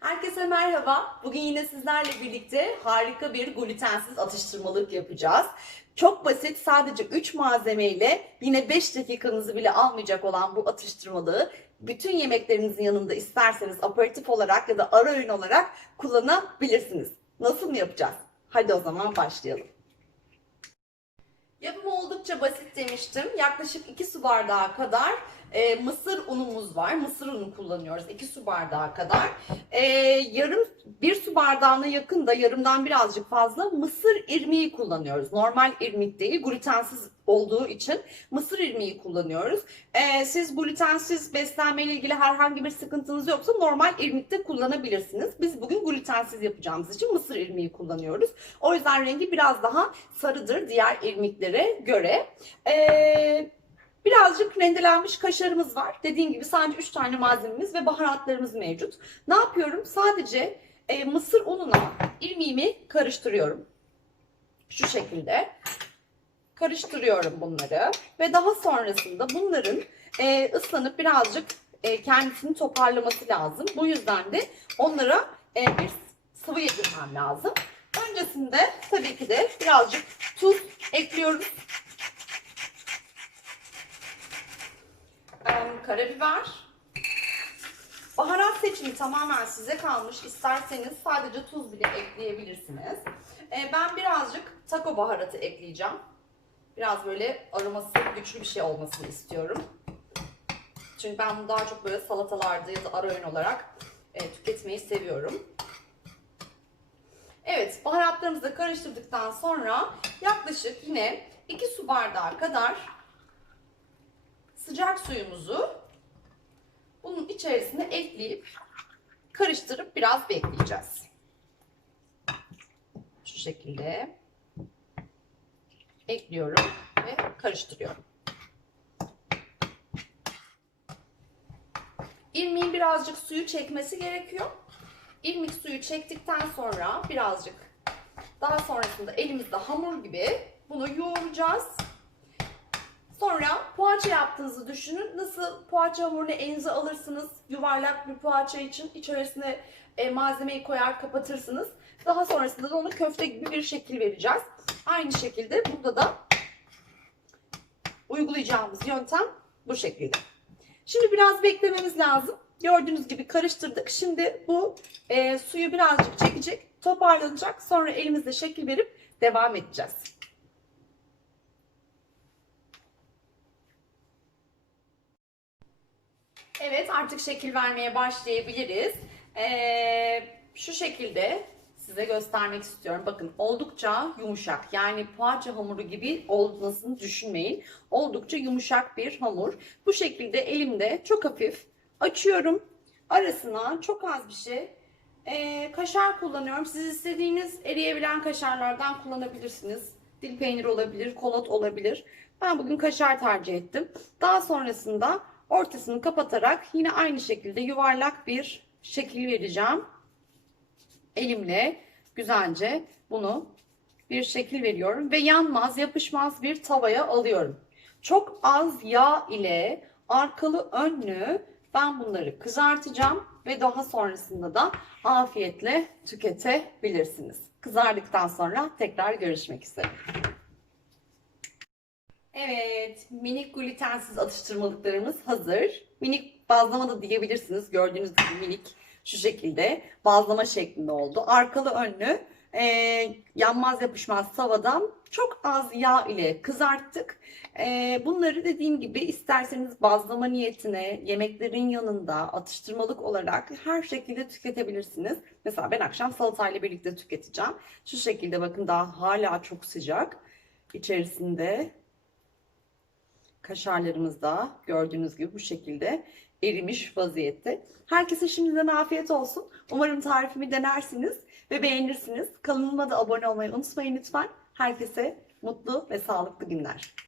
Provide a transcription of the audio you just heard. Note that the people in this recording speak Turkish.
Herkese merhaba. Bugün yine sizlerle birlikte harika bir glutensiz atıştırmalık yapacağız. Çok basit, sadece 3 malzemeyle yine 5 dakikanızı bile almayacak olan bu atıştırmalığı bütün yemeklerinizin yanında isterseniz aperatif olarak ya da ara öğün olarak kullanabilirsiniz. Nasıl mı yapacağız? Hadi o zaman başlayalım. Yapımı oldukça basit demiştim. Yaklaşık 2 su bardağı kadar e, mısır unumuz var. Mısır unu kullanıyoruz 2 su bardağı kadar. E, yarım bir su bardağına yakın da yarımdan birazcık fazla mısır irmiği kullanıyoruz. Normal irmik değil, glutensiz olduğu için mısır irmiği kullanıyoruz. E, siz glutensiz beslenmeyle ilgili herhangi bir sıkıntınız yoksa normal irmik de kullanabilirsiniz. Biz bugün glutensiz yapacağımız için mısır irmiği kullanıyoruz. O yüzden rengi biraz daha sarıdır diğer irmiklere göre. Ee, birazcık rendelenmiş kaşarımız var. Dediğim gibi sadece 3 tane malzememiz ve baharatlarımız mevcut. Ne yapıyorum? Sadece e, mısır ununa irmiğimi karıştırıyorum. Şu şekilde. Karıştırıyorum bunları. Ve daha sonrasında bunların e, ıslanıp birazcık e, kendisini toparlaması lazım. Bu yüzden de onlara e, bir sıvı yedirmem lazım. Öncesinde tabii ki de birazcık tuz ekliyoruz. Karabiber. Baharat seçimi tamamen size kalmış. İsterseniz sadece tuz bile ekleyebilirsiniz. E, ben birazcık taco baharatı ekleyeceğim. Biraz böyle aroması güçlü bir şey olmasını istiyorum. Çünkü ben bunu daha çok böyle salatalarda ya da ara öğün olarak e, tüketmeyi seviyorum. Evet, baharatlarımızı da karıştırdıktan sonra yaklaşık yine 2 su bardağı kadar sıcak suyumuzu bunun içerisine ekleyip karıştırıp biraz bekleyeceğiz. Şu şekilde ekliyorum ve karıştırıyorum. İrmiğin birazcık suyu çekmesi gerekiyor. İrmik suyu çektikten sonra birazcık daha sonrasında elimizde hamur gibi bunu yoğuracağız. Sonra poğaça yaptığınızı düşünün. Nasıl poğaça hamurunu elinize alırsınız yuvarlak bir poğaça için içerisine e, malzemeyi koyar kapatırsınız. Daha sonrasında da onu köfte gibi bir şekil vereceğiz. Aynı şekilde burada da uygulayacağımız yöntem bu şekilde. Şimdi biraz beklememiz lazım. Gördüğünüz gibi karıştırdık. Şimdi bu e, suyu birazcık çekecek, toparlanacak. Sonra elimizle şekil verip devam edeceğiz. Evet artık şekil vermeye başlayabiliriz. Ee, şu şekilde size göstermek istiyorum. Bakın oldukça yumuşak. Yani poğaça hamuru gibi olmasını düşünmeyin. Oldukça yumuşak bir hamur. Bu şekilde elimde çok hafif açıyorum. Arasına çok az bir şey ee, kaşar kullanıyorum. Siz istediğiniz eriyebilen kaşarlardan kullanabilirsiniz. Dil peyniri olabilir, kolot olabilir. Ben bugün kaşar tercih ettim. Daha sonrasında ortasını kapatarak yine aynı şekilde yuvarlak bir şekil vereceğim. Elimle güzelce bunu bir şekil veriyorum ve yanmaz, yapışmaz bir tavaya alıyorum. Çok az yağ ile arkalı önlü ben bunları kızartacağım ve daha sonrasında da afiyetle tüketebilirsiniz. Kızardıktan sonra tekrar görüşmek üzere. Evet, minik glutensiz atıştırmalıklarımız hazır. Minik bazlama da diyebilirsiniz. Gördüğünüz gibi minik şu şekilde bazlama şeklinde oldu. Arkalı önlü e, yanmaz yapışmaz tavadan çok az yağ ile kızarttık. E, bunları dediğim gibi isterseniz bazlama niyetine yemeklerin yanında atıştırmalık olarak her şekilde tüketebilirsiniz. Mesela ben akşam salatayla birlikte tüketeceğim. Şu şekilde bakın daha hala çok sıcak. İçerisinde Kaşarlarımız da gördüğünüz gibi bu şekilde erimiş vaziyette. Herkese şimdiden afiyet olsun. Umarım tarifimi denersiniz ve beğenirsiniz. Kanalıma da abone olmayı unutmayın lütfen. Herkese mutlu ve sağlıklı günler.